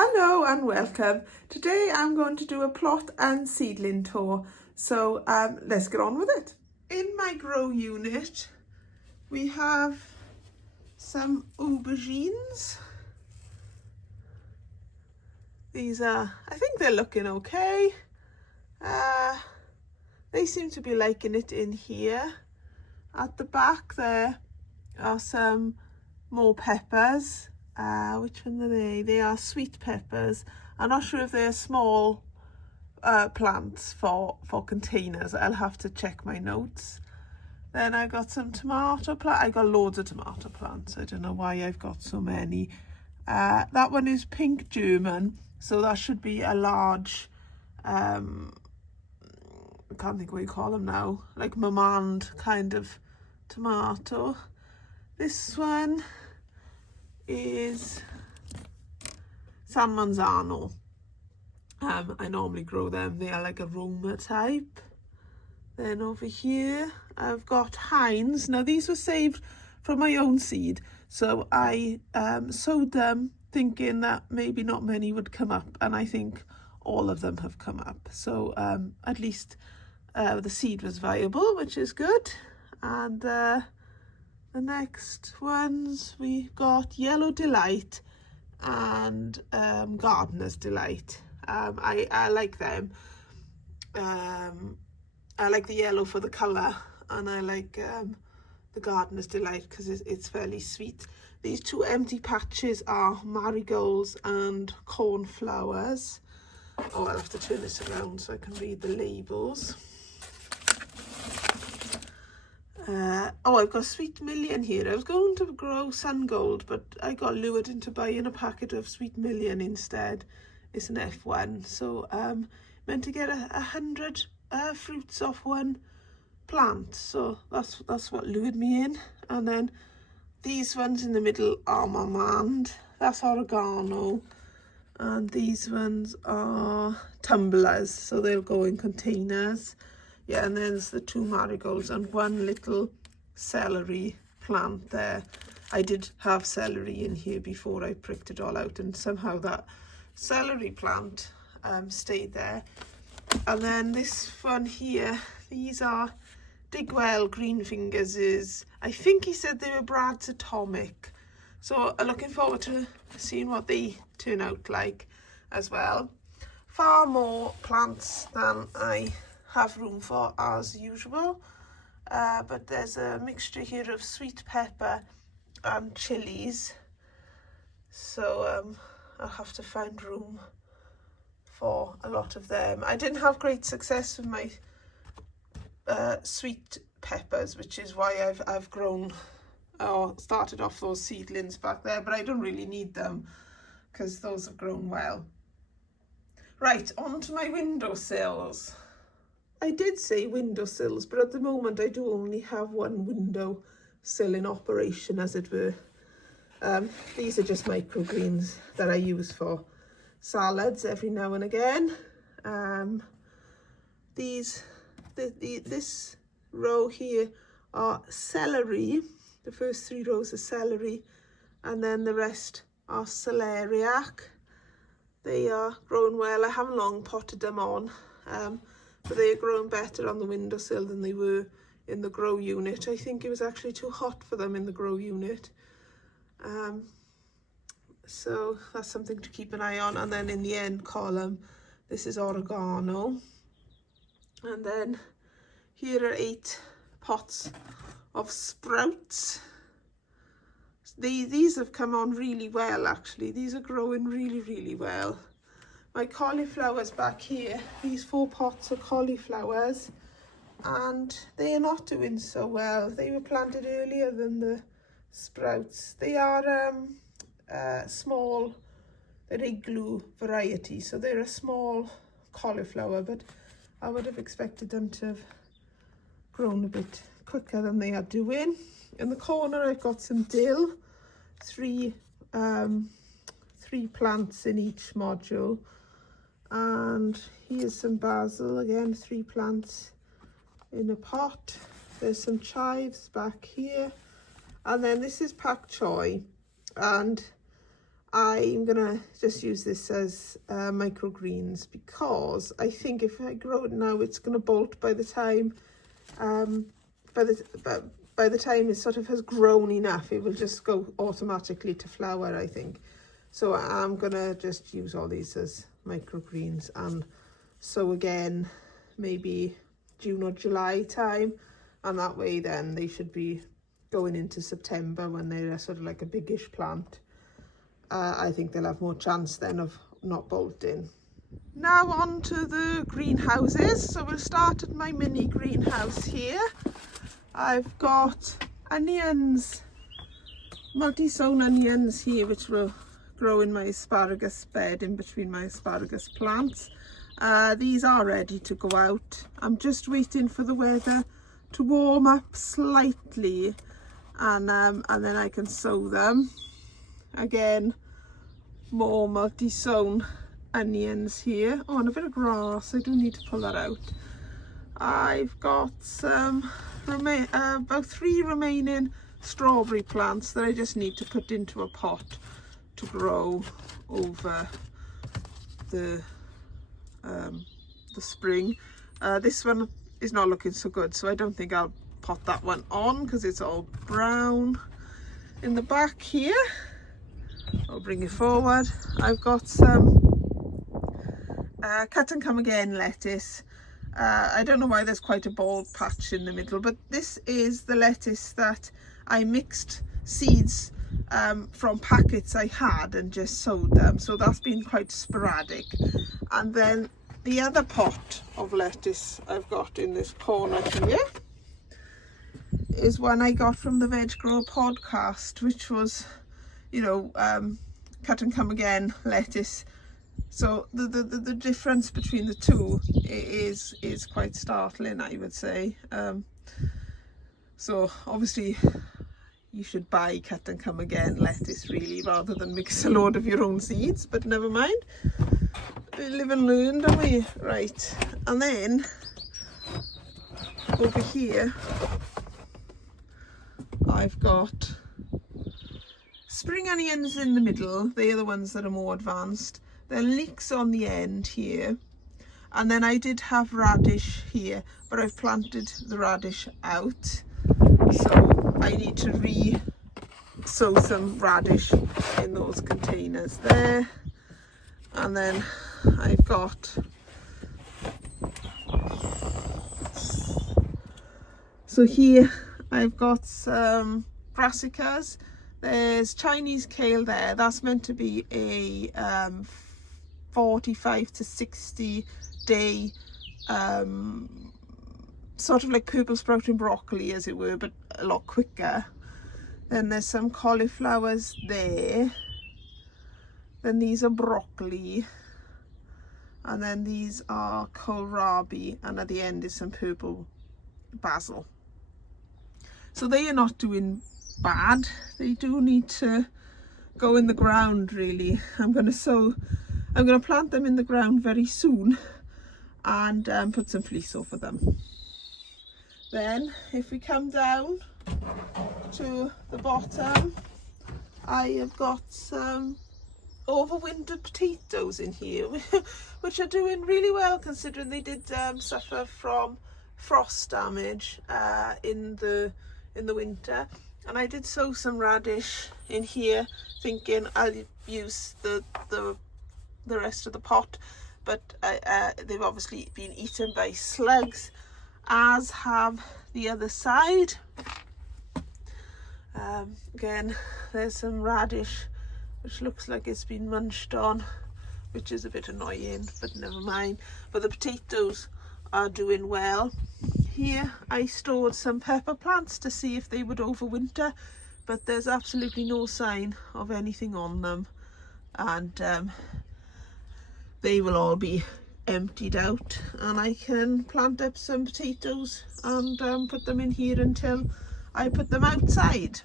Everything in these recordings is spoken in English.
Hello and welcome. Today I'm going to do a plot and seedling tour. So let's get on with it. In my grow unit we have some aubergines. These are, I think they're looking okay. They seem to be liking it in here. At the back there are some more peppers. Which one are they? They are sweet peppers. I'm not sure if they're small plants for containers. I'll have to check my notes. Then I got some tomato plants. I got loads of tomato plants. I don't know why I've got so many. That one is pink German, so that should be a large, I can't think what you call them now, like Marmande kind of tomato. This one is San Manzano. I normally grow them. They are like a Roma type. Then over here I've got Heinz. Now these were saved from my own seed, so I sowed them thinking that maybe not many would come up, and I think all of them have come up. So at least the seed was viable, which is good. And the next ones we got Yellow Delight and Gardener's Delight. I like them. I like the yellow for the colour, and I like the Gardener's Delight because it's fairly sweet. These two empty patches are marigolds and cornflowers. Oh, I'll have to turn this around so I can read the labels. I've got Sweet Million here. I was going to grow Sun Gold, but I got lured into buying a packet of Sweet Million instead. It's an F1, so meant to get 100 fruits off one plant. So that's what lured me in. And then these ones in the middle are Marmande. That's oregano. And these ones are tumblers, so they'll go in containers. Yeah, and then there's the two marigolds and one little celery plant there. I did have celery in here before I pricked it all out, and somehow that celery plant stayed there. And then this one here, these are Digwell Green Fingers. I think he said they were Brad's Atomic. So I'm looking forward to seeing what they turn out like as well. Far more plants than I have room for as usual, but there's a mixture here of sweet pepper and chilies, so I'll have to find room for a lot of them. I didn't have great success with my sweet peppers, which is why I've grown or started off those seedlings back there, but I don't really need them because those have grown well. Right, on to my windowsills. I did say windowsills, but at the moment I do only have one windowsill in operation, as it were. These are just microgreens that I use for salads every now and again. This row here are celery. The first 3 rows are celery, and then the rest are celeriac. They are growing well. I haven't long potted them on, but they are growing better on the windowsill than they were in the grow unit. I think it was actually too hot for them in the grow unit. So that's something to keep an eye on. And then in the end column, this is oregano. And then here are 8 pots of sprouts. These have come on really well, actually. These are growing really, really well. My cauliflowers back here, these 4 pots are cauliflowers, and they are not doing so well. They were planted earlier than the sprouts. They are small, they're igloo variety, so they're a small cauliflower, but I would have expected them to have grown a bit quicker than they are doing. In the corner I've got some dill, 3 plants in each module. And here's some basil, again 3 plants in a pot. There's some chives back here, and then this is pak choi, and I'm gonna just use this as microgreens, because I think if I grow it now, it's gonna bolt by the time by the time it sort of has grown enough. It will just go automatically to flower, I think. So I'm gonna just use all these as microgreens, and so again maybe June or July time, and that way then they should be going into September when they're sort of like a biggish plant. I think they'll have more chance then of not bolting. Now on to the greenhouses. So we'll start at my mini greenhouse here. I've got onions, multi-sown onions here, which will grow in my asparagus bed in between my asparagus plants. These are ready to go out. I'm just waiting for the weather to warm up slightly, and then I can sow them. Again, more multi-sown onions here. Oh, and a bit of grass. I do need to pull that out. I've got some about 3 remaining strawberry plants that I just need to put into a pot to grow over the spring. This one is not looking so good, so I don't think I'll pot that one on because it's all brown. In the back here, I'll bring it forward. I've got some cut and come again lettuce. I don't know why there's quite a bald patch in the middle, but this is the lettuce that I mixed seeds from packets I had and just sowed them, so that's been quite sporadic. And then the other pot of lettuce I've got in this corner here is one I got from the Veg Grower podcast, which was, you know, cut and come again lettuce. So the difference between the two is quite startling, I would say. So obviously you should buy cut and come again lettuce really, rather than mix a load of your own seeds, but never mind. We live and learn, don't we? Right, and then over here I've got spring onions in the middle. They are the ones that are more advanced. There are leeks on the end here, and then I did have radish here, but I've planted the radish out, so I need to re-sow some radish in those containers there. And then I've got, so here I've got some brassicas. There's Chinese kale there. That's meant to be a 45 to 60 day sort of like purple sprouting broccoli, as it were, but a lot quicker. Then there's some cauliflowers there. Then these are broccoli, and then these are kohlrabi, and at the end is some purple basil. So they are not doing bad. They do need to go in the ground really. I'm going to plant them in the ground very soon, and put some fleece over them. Then if we come down to the bottom, I have got some overwintered potatoes in here, which are doing really well considering they did suffer from frost damage in the winter. And I did sow some radish in here, thinking I'll use the rest of the pot, but they've obviously been eaten by slugs, as have the other side. Again, there's some radish which looks like it's been munched on, which is a bit annoying, but never mind. But the potatoes are doing well. Here I stored some pepper plants to see if they would overwinter, but there's absolutely no sign of anything on them, and they will all be emptied out, and I can plant up some potatoes and put them in here until I put them outside.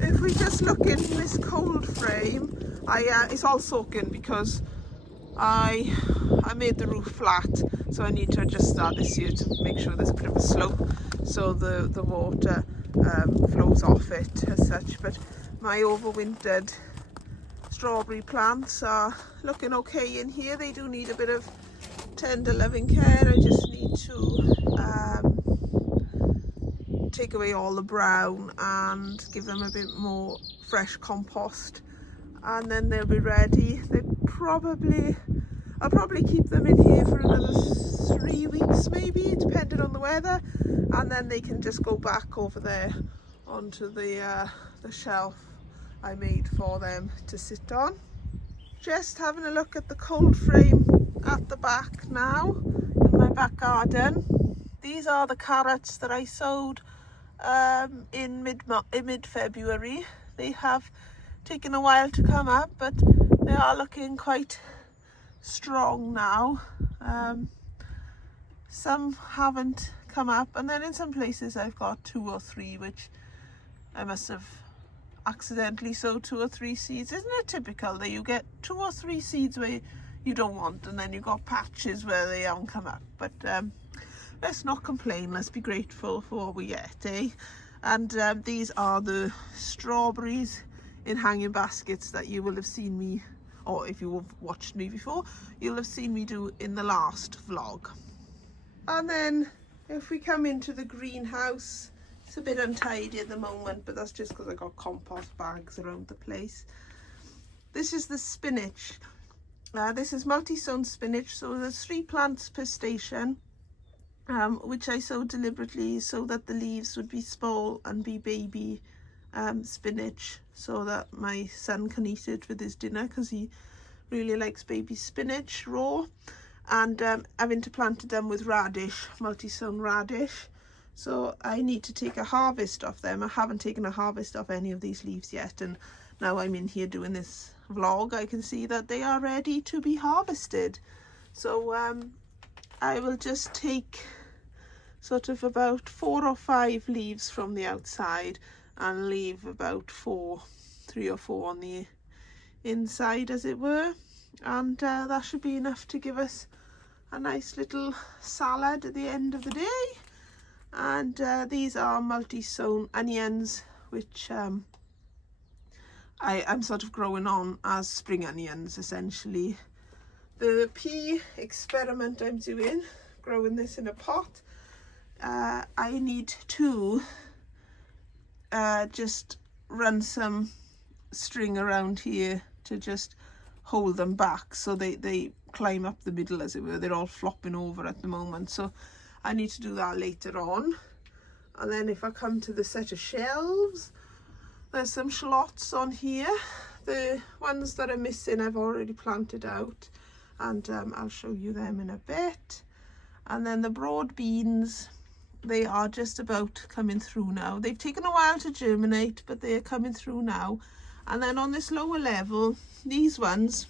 If we just look in this cold frame, it's all soaking because I made the roof flat, so I need to adjust that this year to make sure there's a bit of a slope so the water flows off it as such. But my overwintered strawberry plants are looking okay in here. They do need a bit of tender loving care. I just need to take away all the brown and give them a bit more fresh compost, and then they'll be ready. I'll probably keep them in here for another 3 weeks maybe, depending on the weather, and then they can just go back over there onto the shelf I made for them to sit on. Just having a look at the cold frame at the back now in my back garden. These are the carrots that I sowed in mid-February. They have taken a while to come up, but they are looking quite strong now. Some haven't come up, and then in some places I've got 2 or 3, which I must have accidentally sowed 2 or 3 seeds. Isn't it typical that you get 2 or 3 seeds where you don't want, and then you've got patches where they haven't come up? But let's not complain, let's be grateful for what we get, eh? And these are the strawberries in hanging baskets that you will have seen me, or if you have watched me before, you'll have seen me do in the last vlog. And then if we come into the greenhouse, it's a bit untidy at the moment, but that's just because I got compost bags around the place. This is the spinach. This is multi-sown spinach, so there's 3 plants per station, which I sowed deliberately so that the leaves would be small and be baby spinach, so that my son can eat it with his dinner, because he really likes baby spinach raw. And I've interplanted them with radish, multi-sown radish, so I need to take a harvest off them. I haven't taken a harvest off any of these leaves yet, and now I'm in here doing this vlog, I can see that they are ready to be harvested. So I will just take sort of about 4 or 5 leaves from the outside and leave about 3 or 4 on the inside, as it were, and that should be enough to give us a nice little salad at the end of the day. And these are multi-sown onions, which I'm sort of growing on as spring onions essentially. The pea experiment I'm doing, growing this in a pot, I need to just run some string around here to just hold them back so they climb up the middle, as it were. They're all flopping over at the moment, so I need to do that later on. And then if I come to the set of shelves, there's some shallots on here. The ones that are missing I've already planted out, and I'll show you them in a bit. And then the broad beans, they are just about coming through now. They've taken a while to germinate, but they are coming through now. And then on this lower level, these ones,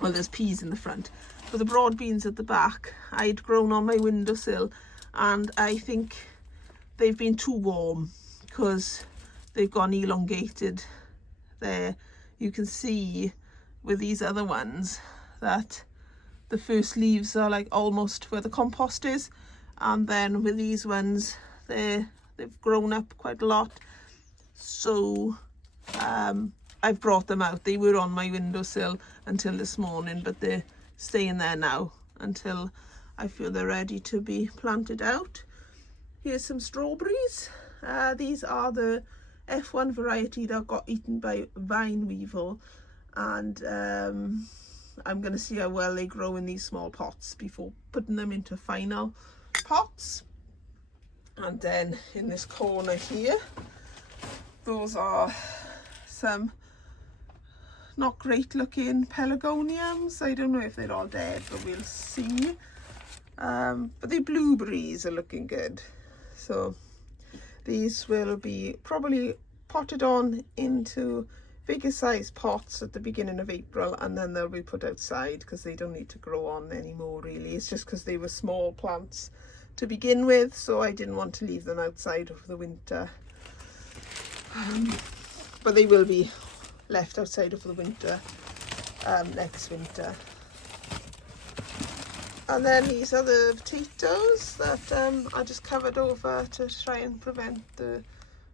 well, there's peas in the front, but the broad beans at the back I'd grown on my windowsill, and I think they've been too warm because they've gone elongated there. You can see with these other ones that the first leaves are like almost where the compost is, and then with these ones they've grown up quite a lot. So I've brought them out. They were on my windowsill until this morning, but they're staying there now until I feel they're ready to be planted out. Here's some strawberries. These are the F1 variety that got eaten by vine weevil, and I'm going to see how well they grow in these small pots before putting them into final pots. And then in this corner here, those are some not great looking pelargoniums. I don't know if they're all dead, but we'll see. But the blueberries are looking good, so these will be probably potted on into bigger size pots at the beginning of April, and then they'll be put outside because they don't need to grow on anymore really. It's just because they were small plants to begin with, so I didn't want to leave them outside over the winter. But they will be left outside over the winter next winter. And then these are the potatoes that I just covered over to try and prevent the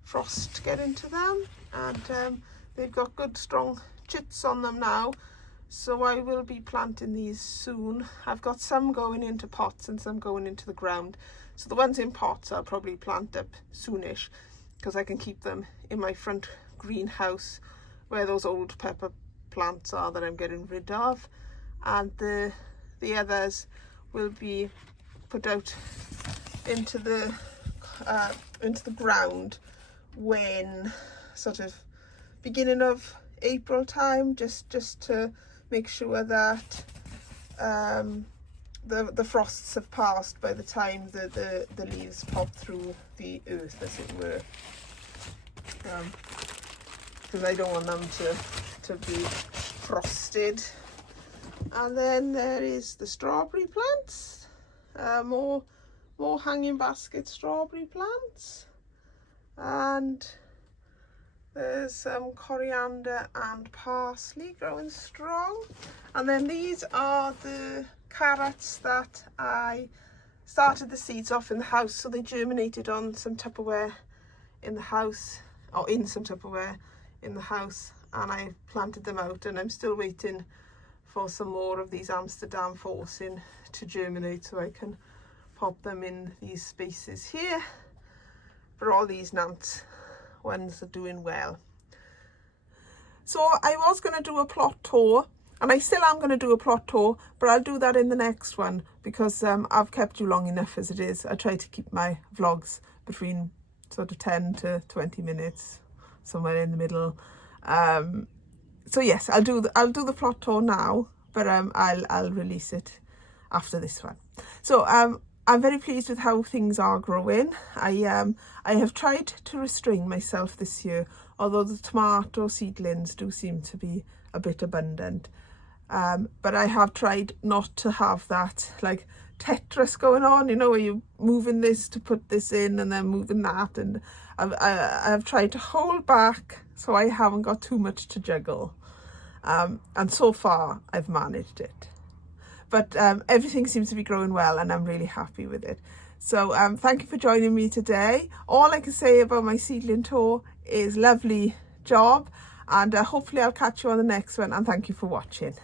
frost getting to them, and they've got good strong chits on them now, so I will be planting these soon. I've got some going into pots and some going into the ground, so the ones in pots I'll probably plant up soonish, because I can keep them in my front greenhouse where those old pepper plants are that I'm getting rid of, and the others will be put out into the ground when sort of beginning of April time, just to make sure that the frosts have passed by the time the leaves pop through the earth, as it were, because I don't want them to be frosted. And then there is the strawberry plants, more hanging basket strawberry plants, and there's some coriander and parsley growing strong. And then these are the carrots that I started the seeds off in the house, so they germinated on some Tupperware in the house, or in some Tupperware in the house, and I planted them out, and I'm still waiting for some more of these Amsterdam forcing to germinate so I can pop them in these spaces here. But all these Nant ones are doing well. So I was going to do a plot tour, and I still am going to do a plot tour, but I'll do that in the next one, because I've kept you long enough as it is. I try to keep my vlogs between sort of 10 to 20 minutes, somewhere in the middle. So yes, I'll do the plot tour now, but I'll release it after this one. So I'm very pleased with how things are growing. I have tried to restrain myself this year, although the tomato seedlings do seem to be a bit abundant. But I have tried not to have that like Tetris going on, you know, where you're moving this to put this in and then moving that, and I've tried to hold back so I haven't got too much to juggle. And so far I've managed it. But everything seems to be growing well, and I'm really happy with it. So thank you for joining me today. All I can say about my seedling tour is lovely job, and hopefully I'll catch you on the next one, and thank you for watching.